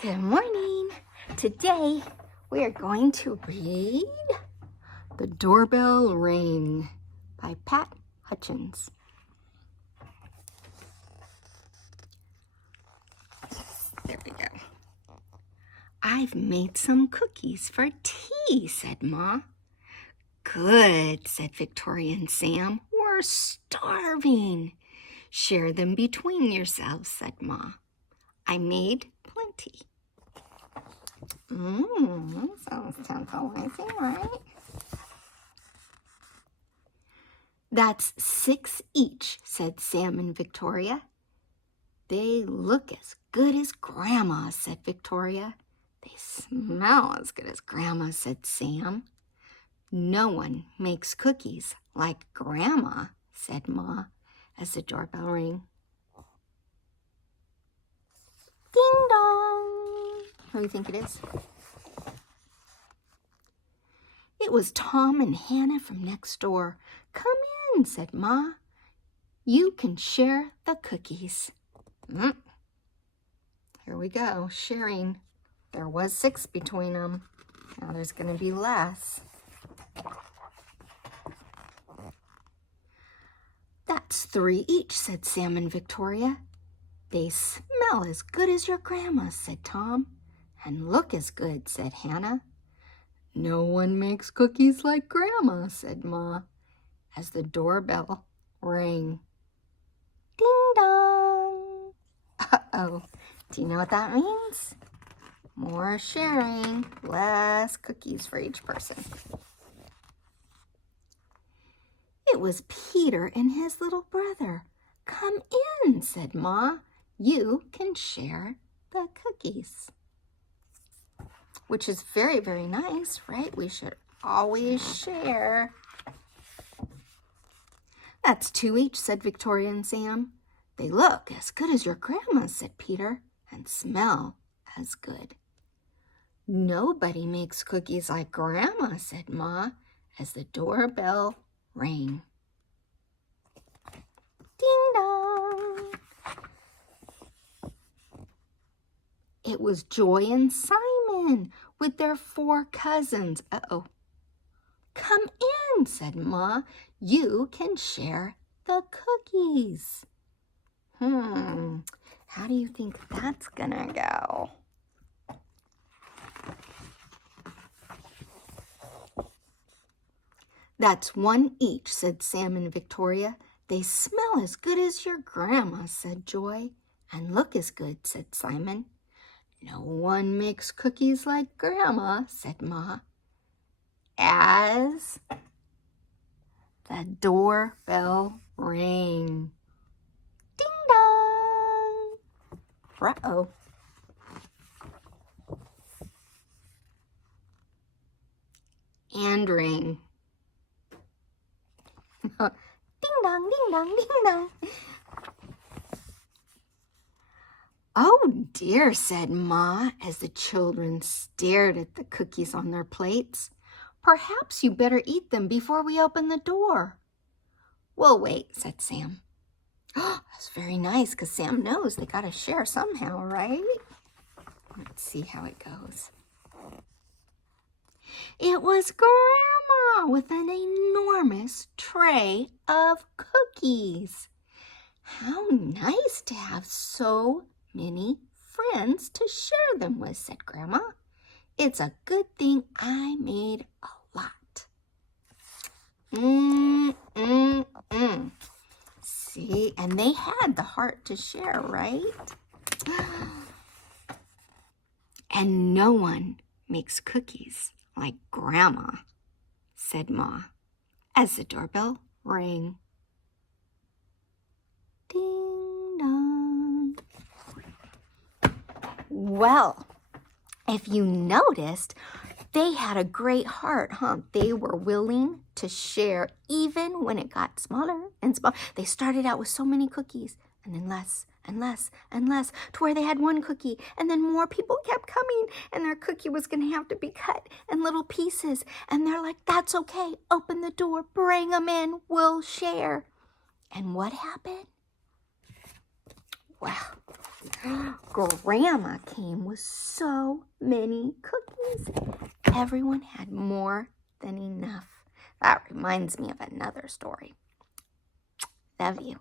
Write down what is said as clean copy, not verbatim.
Good morning. Today we are going to read The Doorbell Rang by Pat Hutchins. There we go. I've made some cookies for tea, said Ma. Good, said Victoria and Sam. We're starving. Share them between yourselves, said Ma. I made plenty. Sounds tantalizing, right? That's 6 each, said Sam and Victoria. They look as good as Grandma, said Victoria. They smell as good as Grandma, said Sam. No one makes cookies like Grandma, said Ma, as the doorbell rang. Ding dong! Who do you think it is? It was Tom and Hannah from next door. Come in, said Ma. You can share the cookies. Here we go, sharing. There was 6 between them. Now there's going to be less. That's 3 each, said Sam and Victoria. They smell as good as your grandma, said Tom. And look as good, said Hannah. No one makes cookies like Grandma, said Ma, as the doorbell rang. Ding dong! Uh-oh, do you know what that means? More sharing, less cookies for each person. It was Peter and his little brother. Come in, said Ma. You can share the cookies. Which is very, very nice, right? We should always share. That's 2 each, said Victoria and Sam. They look as good as your grandma's, said Peter, and smell as good. Nobody makes cookies like Grandma, said Ma, as the doorbell rang. Ding dong! It was Joy and Simon with their 4 cousins. Uh-oh. Come in, said Ma. You can share the cookies. How do you think that's gonna go? That's 1 each, said Sam and Victoria. They smell as good as your grandma, said Joy. And look as good, said Simon. No one makes cookies like Grandma, said Ma, as the doorbell rang. Ding dong! Uh-oh. And ring. Ding dong, ding dong, ding dong. Oh dear, said Ma, as the children stared at the cookies on their plates. Perhaps you better eat them before we open the door. We'll wait, said Sam. Oh, that's very nice, because Sam knows they got to share somehow, right? Let's see how it goes. It was Grandma with an enormous tray of cookies. How nice to have so many friends to share them with, said Grandma. It's a good thing I made a lot. See, and they had the heart to share, right? And no one makes cookies like Grandma, said Ma, as the doorbell rang. Ding dong. Well, if you noticed, they had a great heart, huh? They were willing to share even when it got smaller and smaller. They started out with so many cookies and then less and less and less, to where they had 1 cookie, and then more people kept coming, and their cookie was going to have to be cut in little pieces. And they're like, that's okay. Open the door. Bring them in. We'll share. And what happened? Well, Grandma came with so many cookies. Everyone had more than enough. That reminds me of another story. Love you.